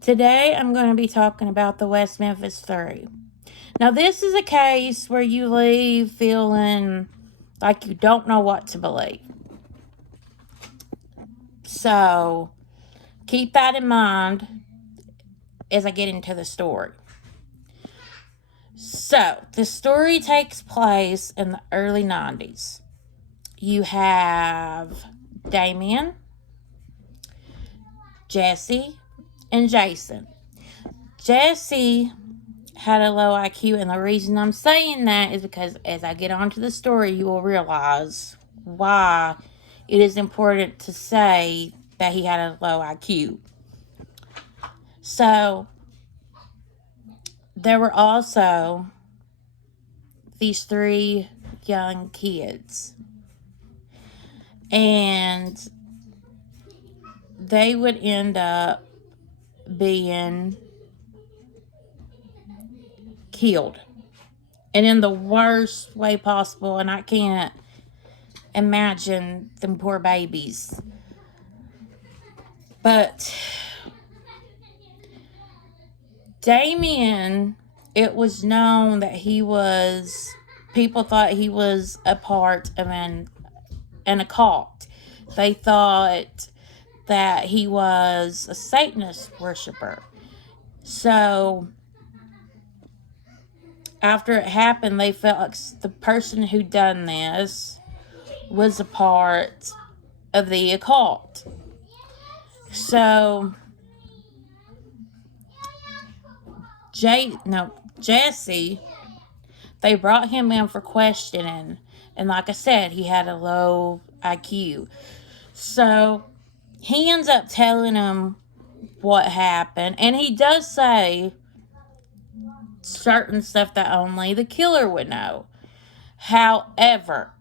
Today I'm going to be talking about the West Memphis 3. Now, this is a case where you leave feeling like you don't know what to believe. So, keep that in mind as I get into the story. So, the story takes place in the early 90s. You have Damien, Jesse, and Jason. Jesse had a low IQ, and the reason I'm saying that is because as I get onto the story, you will realize why it is important to say that he had a low IQ. So, there were also these three young kids, and they would end up being killed, and in the worst way possible. And I can't imagine them poor babies. But Damien, it was known that people thought he was a part of an occult. They thought that he was a Satanist worshiper. So, after it happened, they felt like the person who done this was a part of the occult. So, Jesse, they brought him in for questioning. And like I said, he had a low IQ. So, he ends up telling him what happened. And he does say certain stuff that only the killer would know. However,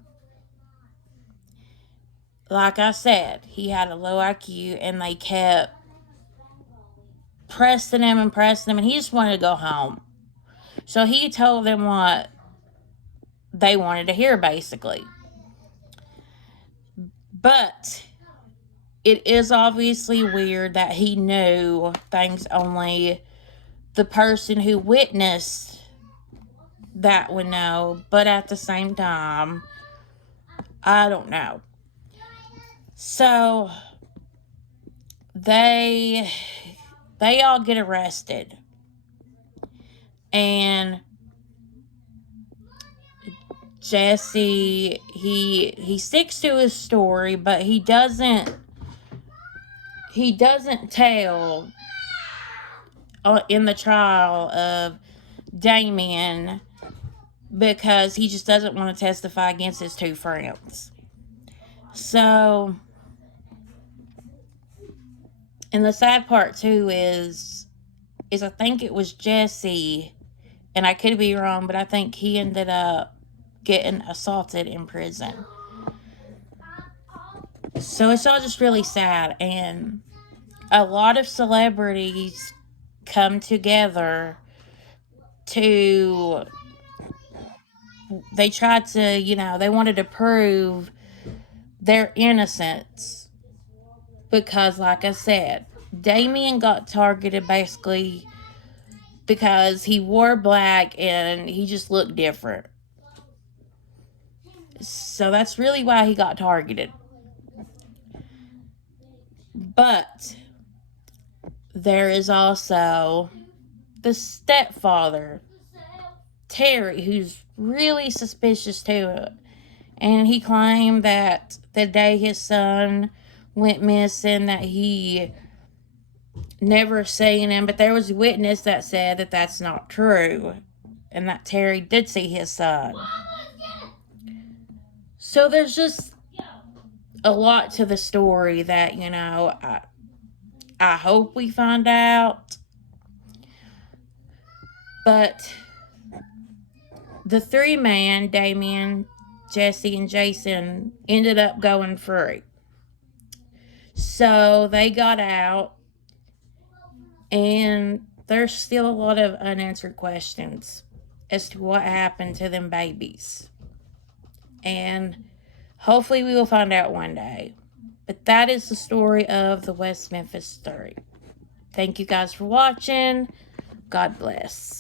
like I said, he had a low IQ, and they kept pressing him, and he just wanted to go home. So he told them what they wanted to hear, basically. But it is obviously weird that he knew things only the person who witnessed that would know. But at the same time, I don't know. So they all get arrested, and Jesse, he sticks to his story, but he doesn't tell in the trial of Damien, because he just doesn't want to testify against his two friends. So, and the sad part too is I think it was Jesse, and I could be wrong, but I think he ended up getting assaulted in prison. So it's all just really sad, and a lot of celebrities come together they tried to, they wanted to prove their innocence, because like I said, Damien got targeted basically because he wore black and he just looked different. So that's really why he got targeted. But there is also the stepfather, Terry, who's really suspicious too. And he claimed that the day his son went missing, that he never seen him. But there was a witness that said that that's not true, and that Terry did see his son. So there's just a lot to the story that, I hope we find out. But the three-man, Damien, Jesse, and Jason, ended up going free. So they got out, and there's still a lot of unanswered questions as to what happened to them babies. And hopefully we will find out one day. But that is the story of the West Memphis 3. Thank you guys for watching. God bless.